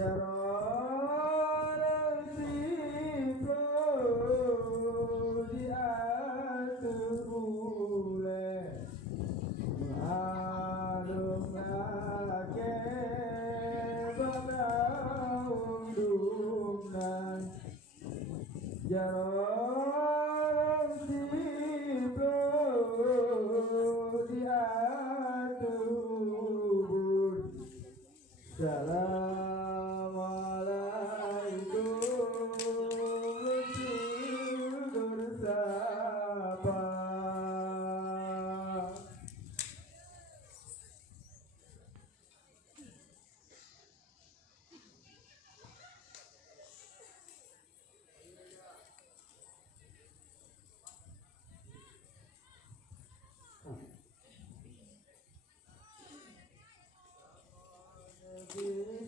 Jalan sipro diatur boleh ma'alum ake bakaundungan Jalan sipro diatur Assalamualaikum bersama.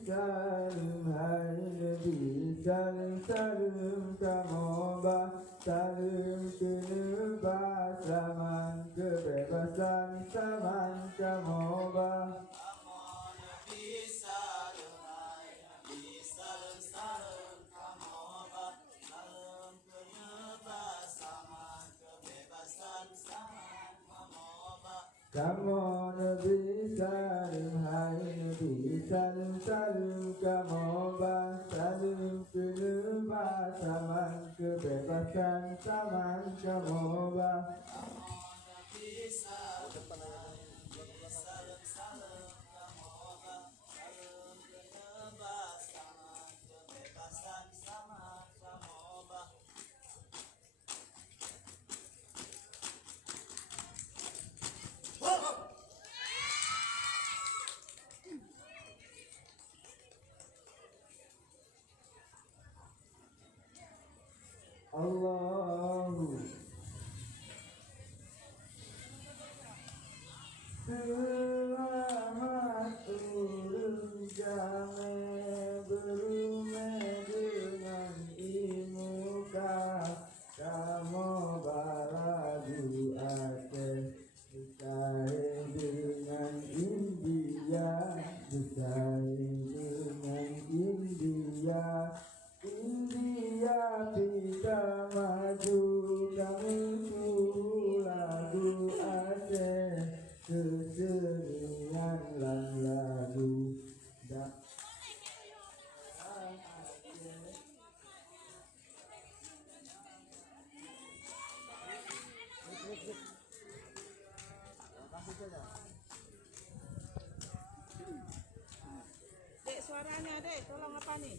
Salam hai Nabi salam kamoba salam kenebas zaman kebebasan zaman kamoba Nabi salam hai Nabi salam kamoba salam kenebas zaman kebebasan zaman kamoba Kamu Nabi salim hai Nabi salim kamu salim kenebas zaman kebebasan zaman kamu Nabi salam kamu salim kenebas zaman kebebasan zaman kamu Allahu selamat turun jame berume dengan imuka kamu balagu Aceh bersaing dengan India bersaing dengan India kita maju kami lagu Aceh kesenian lan lagu Dek, suaranya dek, tolong apa nih?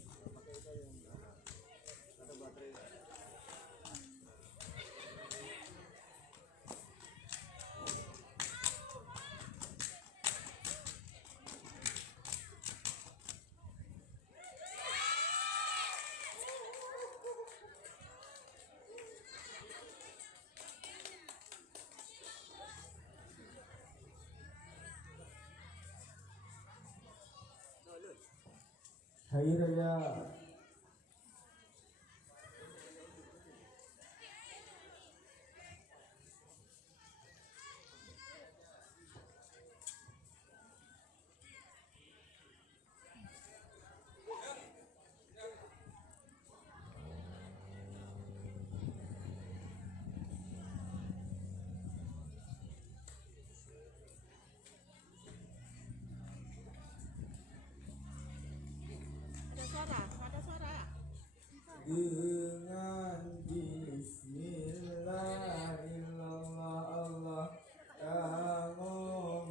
ada baterai. Hari Raya Ada suara. dengan Bismillahirrahmanirrahim kamu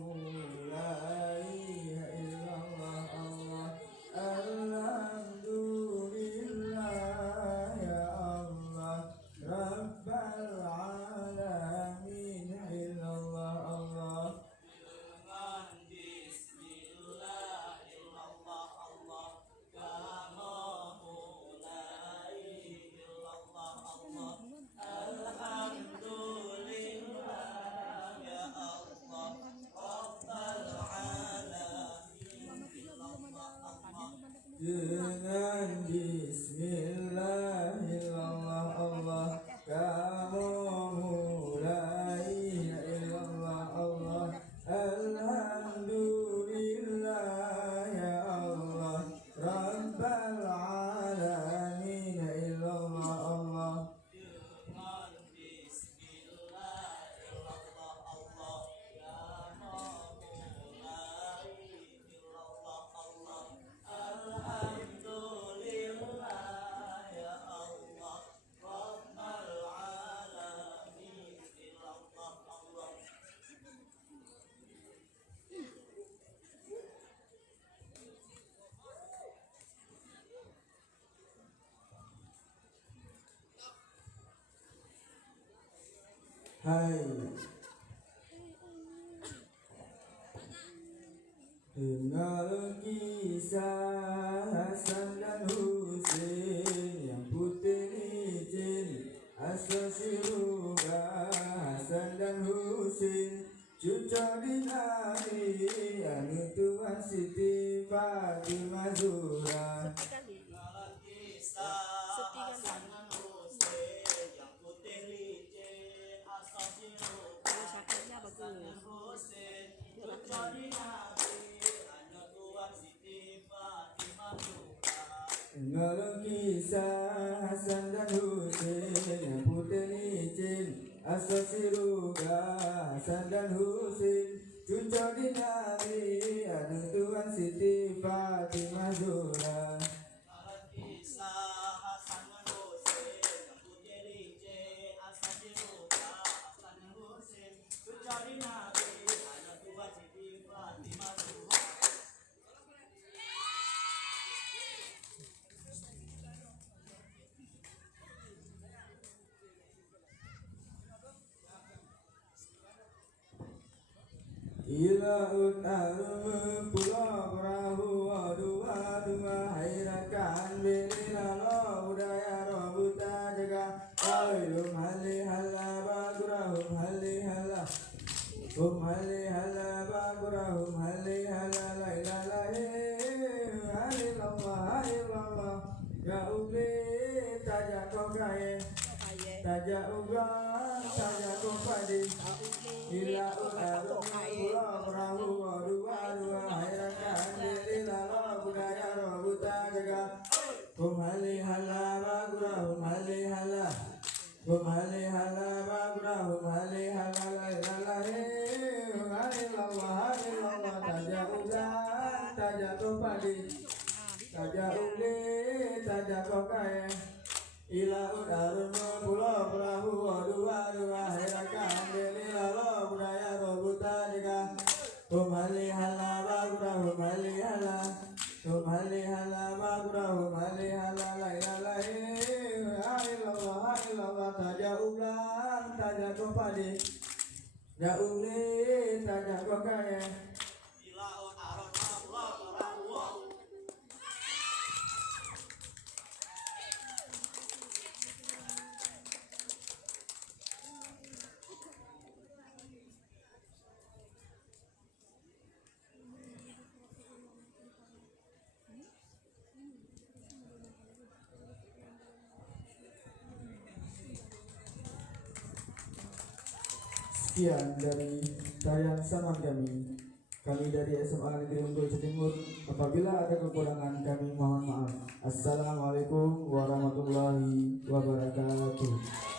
mulai illallah Allah alhamdulillah ya Allah rabbal alamin illallah Allah Dengan bismillah illallah Allah kamu mulai illallah Allah alhamdulillah ya Allah rabbal alamin illallah Allah dengan Bismillahirrahmanirrahim Allah kamu mulai illallah Allah alhamdulillah ya Allah rabbal Hai dengar kisah Hasan dan Husin yang putih licin asal Siruga. Hasan dan Husin cucu dinari anu Tuan Siti Fatimah Zura. Dalam kisah Hasan dan Husin yang putih licin asal Siruga. Syairnya Hasan dan bagus. Husin cucu Nabi anak Tuan Siti Fatimah Zura. Dengar kisah Hasan dan Husin yang putih licin asal Siruga. Hasan dan Husin cucu dinari anu Tuan Siti Fatimah Zura. Dalam kisah Hasan dan Husin yang putih licin asal Siruga. Hasan dan Husin cucu Nabi anak Tuan Siti Fatimah Zura. Ila utarum pulau perahu dua hairakan bilila lo budaya robuta jaga kailum hali hala bagurahum hali hala bagurahum hali hala la ilaha illallah ya ubli tajak kau kaya tajak ubah tajak kau padi ila utarum pulau perahu dua hairakan bilila lo budaya robuta jaga hali hala bagurahum hali hala bagurahum hali hala la ilaha illallah tajak ubah tajak kau padi tajak ubli tajak kau kaya ila udarun pulau perahu dua hairakan bilila lo budaya robuta jaga hali hala bagurahum hali hala bagurahum hali hala la ilaha illallah tajak ublan tajak kau padi tajak ubli tajak kau kaya Ilaun aron Allah perahu. Sekian dari tarian sama kami dari SMA Negeri Unggul Jawa Timur. Apabila ada kekurangan kami mohon maaf. Assalamualaikum warahmatullahi wabarakatuh.